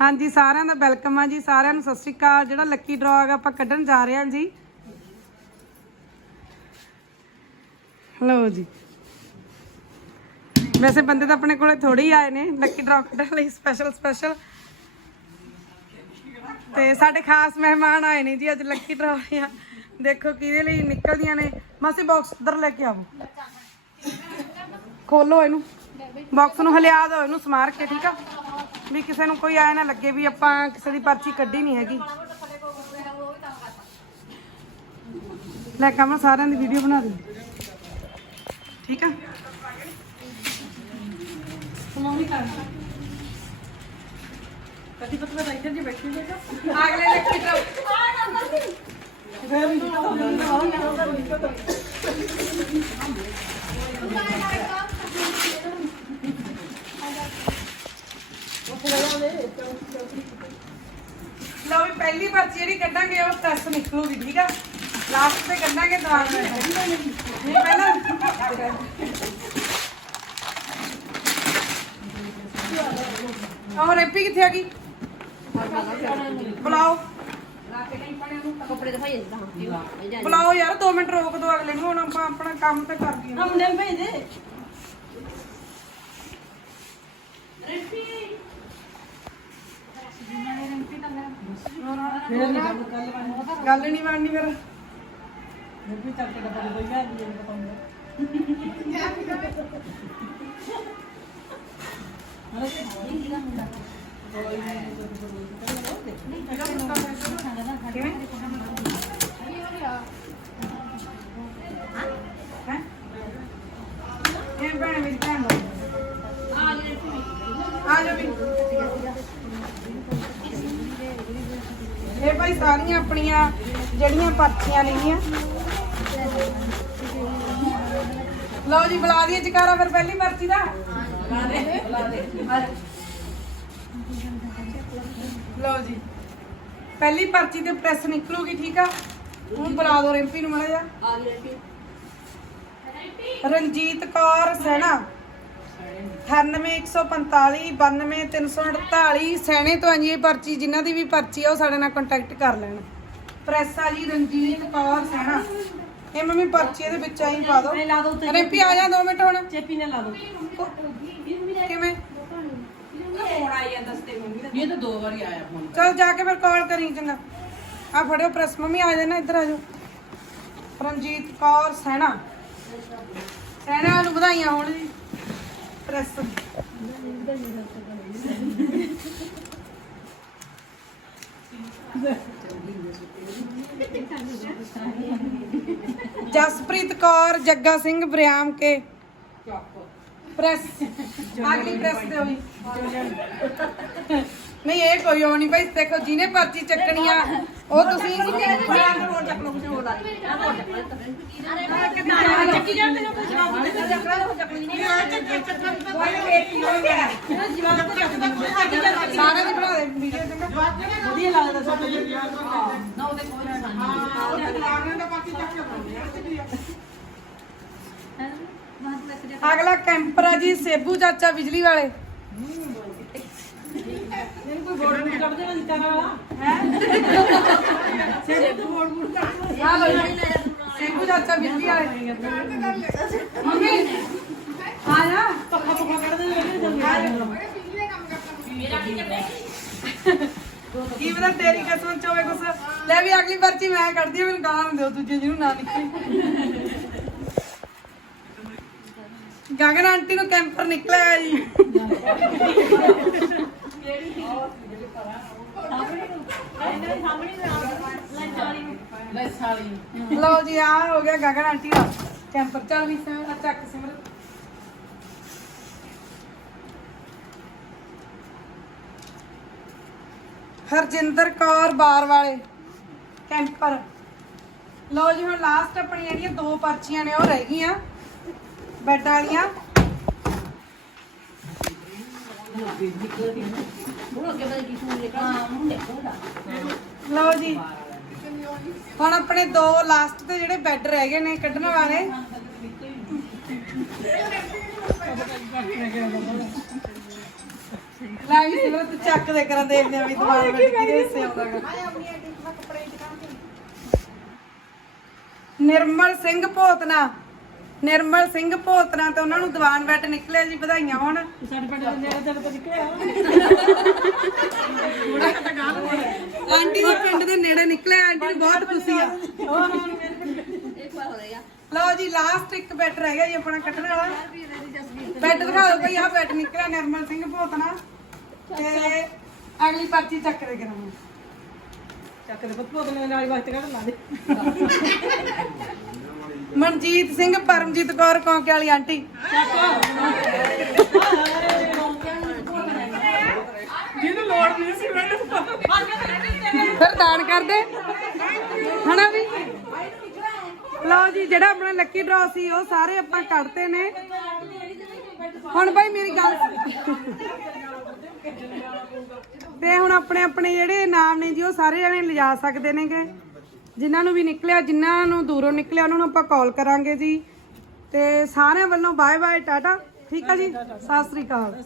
ਹਾਂਜੀ, ਸਾਰਿਆਂ ਦਾ ਵੈਲਕਮ ਆ ਜੀ। ਸਾਰਿਆਂ ਨੂੰ ਸਤਿ ਸ਼੍ਰੀ ਅਕਾਲ। ਜਿਹੜਾ ਲੱਕੀ ਡਰਾ ਹੈਗਾ, ਆਪਾਂ ਕੱਢਣ ਜਾ ਰਹੇ ਹਾਂ ਜੀ। ਲਓ ਜੀ। ਵੈਸੇ ਬੰਦੇ ਤਾਂ ਆਪਣੇ ਕੋਲੇ ਥੋੜੇ ਹੀ ਆਏ ਨੇ ਲੱਕੀ ਡਰਾ ਕੱਢਣ ਲਈ ਸਪੈਸ਼ਲ ਸਪੈਸ਼ਲ ਤੇ ਸਾਡੇ ਖਾਸ ਮਹਿਮਾਨ ਆਏ ਨੇ ਜੀ, ਅੱਜ ਲੱਕੀ ਡਰਾ ਆ ਦੇਖੋ ਕਿਹਦੇ ਲਈ ਨਿਕਲਦੀਆਂ ਨੇ। ਮਾਸੀ ਬਾਕਸ ਉਧਰ ਲੈ ਕੇ ਆਵੋ? ਖੋਲੋ ਇਹਨੂੰ। ਬਾਕਸ ਨੂੰ ਹਲਿਆ ਦਿਓ, ਇਹਨੂੰ ਸਮਾਰ ਕੇ, ਠੀਕ ਆ? ਵੀ ਕਿਸੇ ਨੂੰ ਕੋਈ ਆਇਆ ਨਾ ਲੱਗੇ ਵੀ ਆਪਾਂ ਕਿਸੇ ਦੀ ਪਰਚੀ ਕੱਢੀ ਨਹੀਂ ਹੈਗੀ। ਲੈ ਕਮਾ ਸਾਰਿਆਂ ਦੀ ਵੀਡੀਓ ਬਣਾ ਦੇ। ਠੀਕ ਆ? ਕਦੀ ਪਤਾ ਮੈਂ ਇੱਧਰ ਜੀ ਬੈਠੀ ਹੋਈ ਅਗਲੇ ਲੱਕੀ ਡਰਾ ਲਓ ਵੀ ਪਹਿਲੀ ਪਰਚੀ ਜਿਹੜੀ ਕੱਢਾਂਗੇ ਉਹ ਪ੍ਰੈਸ ਨਿਕਲੂਗੀ ਠੀਕ ਆ? ਲਾਸਟ ਤੇ ਕੱਢਾਂਗੇ ਨਾਲ ਨਹੀਂ ਪਹਿਲਾਂ ਉਹ ਰੈਪੀ ਕਿੱਥੇ ਆ ਗਈ? ਬੁਲਾਓ। ਕੱਪੜੇ ਬੁਲਾਓ ਯਾਰ 2 ਮਿੰਟ ਰੋਕ ਦਿਓ ਅਗਲੇ ਨੂੰ ਹੁਣ ਆਪਾਂ ਆਪਣਾ ਕੰਮ ਤੇ ਕਰਦੀ ਹਾਂ ਹਮਨੇ ਭੇਜੇ ਗੱਲ ਨਹੀਂ ਬਣਨੀ ਫਿਰ। ਹੈਂ? ਇਹ ਭੈਣ ਮੇਰੀ ਭੈਣ ਦਾ ਆ ਜਾ ਵੀ। ਇਹ ਭਾਈ ਸਾਰੀਆਂ ਆਪਣੀਆਂ ਜਿਹੜੀਆਂ ਪਰਚੀਆਂ ਨੇਗੀਆਂ। ਲਓ ਜੀ, ਬੁਲਾ ਦਈਏ ਜਕਾਰਾ ਫਿਰ ਪਹਿਲੀ ਪਰਚੀ ਦਾ। ਲਓ ਜੀ, ਪਹਿਲੀ ਪਰਚੀ ਤੇ ਪ੍ਰੈਸ ਨਿਕਲੂਗੀ, ਠੀਕ ਆ? ਹੁਣ ਬੁਲਾ ਦੋ ਰਿੰਪੀ ਨੂੰ ਮੜਾ ਜਾ ਰਣਜੀਤ ਕੌਰ ਸੈਣਾ। 98145 92348 ਸੈਣੇ ਤੋਂ ਆਈ ਇਹ ਪਰਚੀ ਜਿਨ੍ਹਾਂ ਦੀ ਵੀ ਪਰਚੀ ਆ ਉਹ ਸਾਡੇ ਨਾਲ ਕੰਟੈਕਟ ਕਰ ਲੈਣ। ਪ੍ਰੈਸ ਆ ਜੀ ਰਣਜੀਤ ਕੌਰ ਸੈਣਾ। ਇਹ ਮੰਮੀ ਪਰਚੀ ਇਹਦੇ ਵਿੱਚ ਆਈ ਪਾ ਦੋ। ਲਾ ਦੋ ਉੱਤੇ ਰਿੰਪੀ ਆ ਜਾ 2 ਮਿੰਟ ਹੁਣ। ਚੇਪੀ ਨੇ ਲਾ ਦੋ। ਕਿਵੇਂ? ਇਹ ਤਾਂ ਦੋ ਵਾਰੀ ਆਇਆ ਫੋਨ ਚਲ ਜਾ ਕੇ ਫਿਰ ਕਾਲ ਕਰੀ ਚੰਗਾ। ਆ ਫੜਿਓ ਪ੍ਰੈਸ ਮੰਮੀ ਆ ਜਾਣਾ ਇੱਧਰ ਆ ਜਾਓ। ਰਣਜੀਤ ਕੌਰ ਸੈਣਾ। ਸੈਣਾ ਨੂੰ ਵਧਾਈਆਂ ਹੋਣ ਜੀ। ਪ੍ਰੈਸ ਜਸਪ੍ਰੀਤ ਕੌਰ ਜੱਗਾ ਸਿੰਘ ਬਰਿਆਮ ਕੇ ਪ੍ਰੈਸ ਅਗਲੀ ਪ੍ਰੈਸ ਤੇ ਹੋਈ ਨਹੀਂ ਇਹ ਕੋਈ ਉਹ ਨਹੀਂ ਭਾਈ ਦੇਖੋ ਜਿਹਨੇ ਪਰਚੀ ਚੱਕਣੀ ਆ ਉਹ ਤੁਸੀਂ ਸਾਰਿਆਂ ਦੀ ਬਣਾ ਦੇ ਵੀਡੀਓ ਚੰਗਾ ਵਧੀਆ ਲੱਗਦਾ ਸਭ ਨਾ ਉਹਦੇ ਕੋਈ ਨਹੀਂ। ਅਗਲਾ ਕੈਂਪਰ ਆ ਜੀ ਸੇਬੂ ਚਾਚਾ ਬਿਜਲੀ ਵਾਲੇ। ਕੱਢ ਦੇਣਾ ਦਿੱਤਾ ਵਾਲਾ। ਆ ਲਓ ਸੇਬੂ ਚਾਚਾ ਬਿਜਲੀ ਵਾਲੇ। ਮੰਮੀ, ਆ ਜਾ। ਪੱਖਾ ਪੱਖਾ ਕੱਢ ਦੇ ਕੀ ਪਤਾ ਤੇਰੀ ਕਿਸਮਤ ਚ ਹੋਵੇ ਕੁਛ। ਲੈ ਵੀ ਅਗਲੀ ਪਰਚੀ ਮੈਂ ਕੱਢਦੀ ਆ ਮੈਨੂੰ ਗਾਲਾਂ ਦਿਓ ਦੂਜੇ ਜਿਹਨੂੰ ਨਾ ਨਿਕਲੀ ਗਗਨ ਆਂਟੀ ਨੂੰ ਕੈਂਪਰ ਨਿਕਲਿਆ ਜੀ। ਲੈਸ ਵਾਲੀ ਲਓ ਜੀ ਆ ਹੋ ਗਿਆ ਗਗਨ ਆਂਟੀ ਦਾ ਕੈਂਪਰ ਵੀ ਸਿਮਰ ਆ ਚੱਕ ਸਿਮਰ ਹਰਜਿੰਦਰ ਕੌਰ ਬਾਰ ਵਾਲੇ ਕੈਂਪਰ ਲਓ ਜੀ, ਹੁਣ ਲਾਸਟ ਆਪਣੀ ਜਿਹੜੀਆਂ ਦੋ ਪਰਚੀਆਂ ਨੇ, ਉਹ ਰਹਿ ਗਈਆਂ ਬੈੱਡ ਵਾਲੀਆਂ ਉਹ ਅੱਗੇ ਬਦੇ ਕੀ ਸੂਰ ਨਿਕਲ ਹਾਂ ਮੁੰਡੇ ਕੋਲਾ ਲਓ ਜੀ। ਹੁਣ ਆਪਣੇ ਦੋ ਲਾਸਟ ਤੇ ਜਿਹੜੇ ਬੈੱਡ ਰਹਿ ਗਏ ਨੇ ਕੱਢਣ ਵਾਲੇ। ਲੈ ਵੀ ਸਿਮਰਤ ਚੱਕ ਦੇ ਕਰਾਂ ਦੇਖਦੇ ਆ ਵੀ ਦੁਬਾਰਾ ਬੈਠ ਕਿਹਦੇ ਹਿੱਸੇ ਆਉਂਦਾਗਾ ਨਿਰਮਲ ਸਿੰਘ ਭੋਤਨਾ। ਨਿਰਮਲ ਸਿੰਘ ਭੋਤਨਾ ਤੇ ਉਹਨਾਂ ਨੂੰ ਦੀਵਾਨ ਬੈਠ ਨਿਕਲਿਆ ਜੀ ਵਧਾਈਆਂ ਹੋਣ। ਸਾਡੇ ਪਿੰਡ ਦੇ ਨੇੜੇ ਤੇਰੇ ਤੋਂ ਨਿਕਲਿਆ ਆਂਟੀ ਦੇ ਪਿੰਡ ਦੇ ਨੇੜੇ ਨਿਕਲਿਆ ਆਂਟੀ ਨੂੰ ਬਹੁਤ ਖੁਸ਼ੀ ਆ। ਲਓ ਜੀ ਲਾਸਟ ਇੱਕ ਬੈਟ ਰਹਿ ਗਿਆ ਜੀ ਆਪਣਾ ਕੱਟਣ ਵਾਲਾ। ਬੈਟ ਦਿਖਾ ਦਿਓ ਭਈ ਆਹ ਬੈਟ ਨਿਕਲਿਆ ਨਿਰਮਲ ਸਿੰਘ ਭੋਤਨਾ ਤੇ ਅਗਲੀ ਪਰਚੀ ਚੱਕ ਦੇ ਕਰਾਂਗੇ। ਚੱਕ ਦੇ ਪੁੱਤ ਬੋਤਲ ਨਾਲ ਵਾਸਤੇ ਕੱਢ ਲਾ ਦੇ। ਮਨਜੀਤ ਸਿੰਘ ਪਰਮਜੀਤ ਕੌਰ ਕੌਂਕੇ ਵਾਲੀ ਆਂਟੀ। ਜਿਹਨੂੰ ਲੋੜ ਨਹੀਂ ਸੀ ਮੈਨੂੰ ਫਿਰ ਦਾਨ ਕਰਦੇ। ਹਨਾ ਵੀ? ਲਓ ਜੀ ਜਿਹੜਾ ਆਪਣਾ ਲੱਕੀ ਡਰਾ ਸੀ ਉਹ ਸਾਰੇ ਆਪਾਂ ਕੱਢਤੇ ਨੇ। ਹੁਣ ਭਾਈ ਮੇਰੀ ਗੱਲ ਤੇ ਹੁਣ ਆਪਣੇ ਆਪਣੇ ਜਿਹੜੇ ਨਾਮ ਨੇ ਜੀ, ਉਹ ਸਾਰੇ ਜਣੇ ਲਿਜਾ ਸਕਦੇ ਨੇਗੇ। ਜਿਨ੍ਹਾਂ ਨੂੰ ਵੀ ਨਿਕਲਿਆ, ਜਿਨ੍ਹਾਂ ਨੂੰ ਦੂਰੋਂ ਨਿਕਲਿਆ, ਉਹਨਾਂ ਨੂੰ ਆਪਾਂ ਕਾਲ ਕਰਾਂਗੇ ਜੀ। ਤੇ ਸਾਰਿਆਂ ਵੱਲੋਂ ਬਾਏ ਬਾਏ ਟਾਟਾ। ਠੀਕ ਆ ਜੀ? ਸਤਿ ਸ੍ਰੀ ਅਕਾਲ।